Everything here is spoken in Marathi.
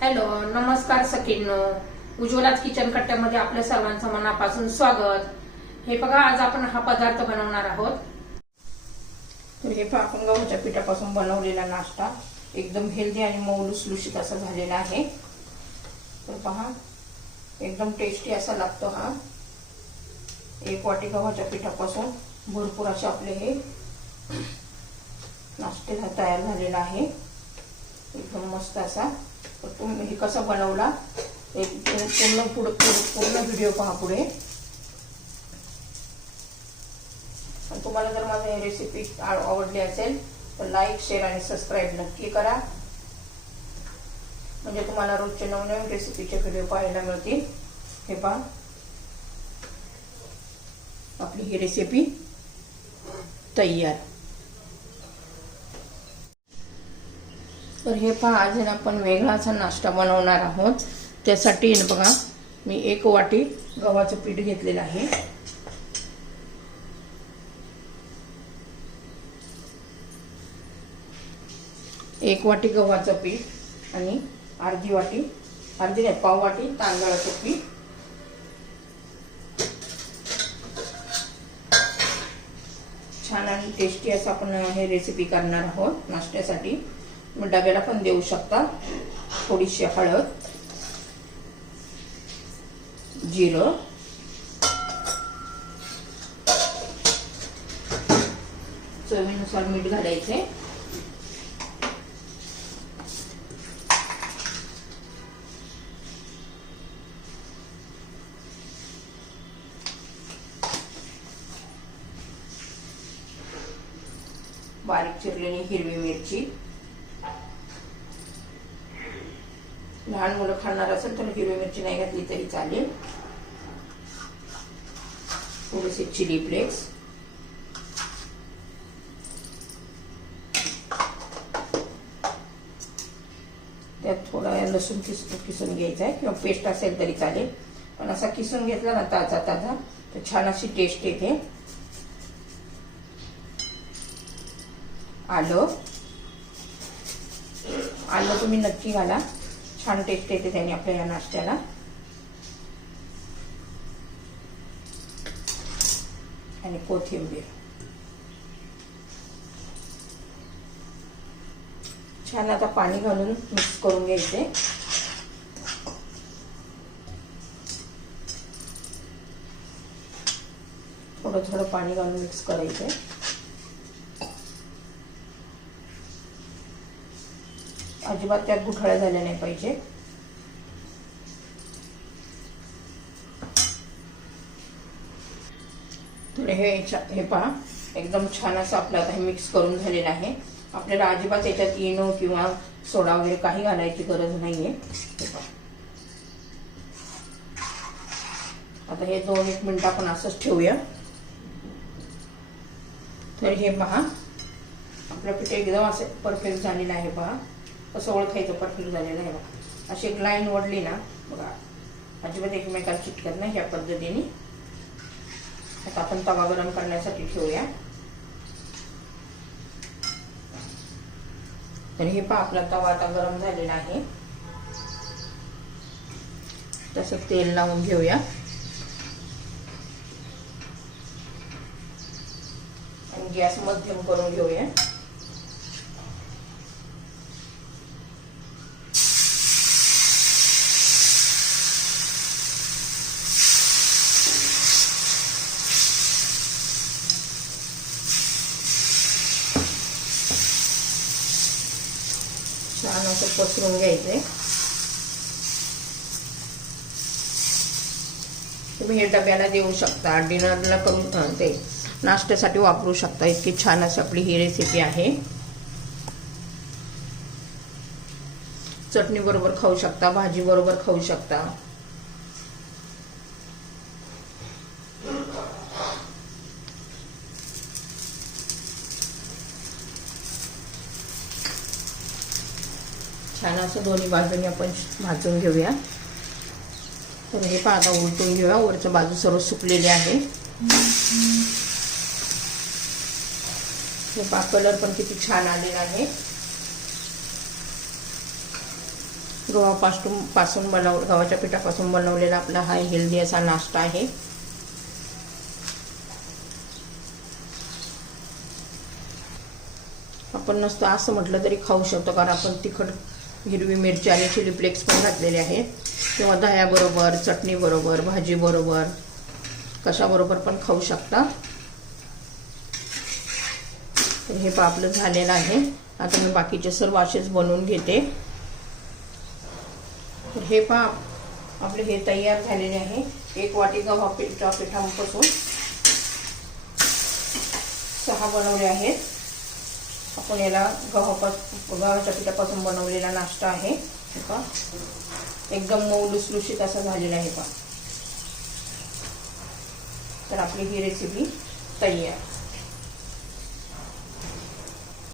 हॅलो, नमस्कार सखींनो. उज्ज्वलाच किचन कट्ट्यामध्ये आपल्या सर्वांचं मनापासून स्वागत. हे बघा, आज आपण हा पदार्थ बनवणार आहोत. तर हे पहा, आपण गव्हाच्या पिठापासून बनवलेला नाश्ता एकदम हेल्दी आणि मऊ लुसलुशीत असा झालेला आहे. तर पहा, एकदम टेस्टी असा लागतो हा. 1 वाटी गव्हाच्या पिठापासून भरपूर असे आपले हे नाश्ते तयार झालेला आहे. एकदम मस्त असा. तर तुम्ही हे कसा बनवला एक पूर्ण व्हिडिओ पहा पुढे. आणि तुम्हाला जर माझी ही रेसिपी आवडली असेल तर लाईक, शेअर आणि सबस्क्राईब नक्की करा, म्हणजे तुम्हाला रोजचे नवनवीन रेसिपीचे व्हिडिओ पाहायला मिळतील. हे पहा, आपली ही रेसिपी तयार. तर हे पहा, आज आपण वेगळा असा नाश्ता बनवणार आहोत. त्यासाठी बघा, मी 1 वाटी गव्हाचं पीठ घेतलेलं आहे. एक वाटी गव्हाचं पीठ आणि अर्धी नाही, पाव वाटी तांदळाचं पीठ. छान आणि टेस्टी असं आपण हे रेसिपी करणार आहोत नाश्त्यासाठी. मग डब्याला पण देऊ शकता. थोडीशी हळद, जिरं, चवीनुसार मीठ घालायचे. बारीक चिरलेली हिरवी मिरची. लहान मुलं खाणार असेल तर हिरवी मिरची नाही घातली तरी चालेल. थोडेसे चिली फ्लेक्स, त्यात थोडा लसूण किसून घ्यायचा आहे, किंवा पेस्ट असेल तरी चालेल. पण असा किसून घेतला ना ताजा तर छान अशी टेस्ट येते. आलं तुम्ही नक्की घाला, छान टेस्ट येते त्याने आपल्या या नाश्त्याला. आणि कोथिंबीर छान आता पाणी घालून मिक्स करून घ्यायचे. थोडं पाणी घालून मिक्स करायचे. अजिबात त्यात गुठळ्या झाल्या नाही पाहिजे. तर हे पहा, एकदम छान असं आपलं आता हे मिक्स करून झालेलं आहे. आपल्याला अजिबात याच्यात इनो किंवा सोडा वगैरे काही घालायची गरज नाहीये. आता हे 2-1 मिनिट आपण असंच ठेवूया. तर हे पहा, आपलं पीठ एकदम असं परफेक्ट झालेलं आहे. पहा कसं ओळखायचं परफेक्ट झालेलं आहे. बघा, अशी एक लाईन ओढली ना, बघा अजिबात एकमेकाला चिटकत नाही. ह्या पद्धतीने आता आपण तवा गरम करण्यासाठी ठेवूया. तर हे पहा, आपला तवा आता गरम झालेला आहे. तसं तेल लावून घेऊया. आणि गॅस मध्यम करून घेऊया. छान असं पसरून घ्यायचंय. तुम्ही हे डब्याला देऊ शकता, डिनरला करून ते नाश्त्यासाठी वापरू शकता. इतकी छान अशी आपली ही रेसिपी आहे. चटणी बरोबर खाऊ शकता, भाजी बरोबर खाऊ शकता. छान असं दोन्ही बाजूने आपण भाजून घेऊया. तर हे पहा, आता उलटून घेऊया. वरचं बाजू सर्व सुकलेले आहे. हे पहा, कलर पण किती छान आलेला आहे. गव्हाच्या पिठापासून बनवलेला आपला हा हेल्दी असा नाश्ता आहे. आपण नसतं असं म्हटलं तरी खाऊ शकतो, कारण आपण तिखट हिरवी मिरची आणि चिली फ्लेक्स पण घातलेले आहेत, किंवा दह्याबरोबर, चटणीबरोबर, भाजीबरोबर, कशाबरोबर पण खाऊ शकता. तर हे आपलं झालेलं आहे. आता मी बाकीचे सर्व असेच बनवून घेते. तर हे आपले हे तयार झालेले आहे. 1 वाटी गव्हाच्या पिठापासून 6 बनवले आहेत. आपण याला गव्हाच्या पिठापासून बनवलेला नाश्ता आहे. एकदम मऊ लुसलुशीत असा झालेला आहे. तर आपली ही रेसिपी तयार.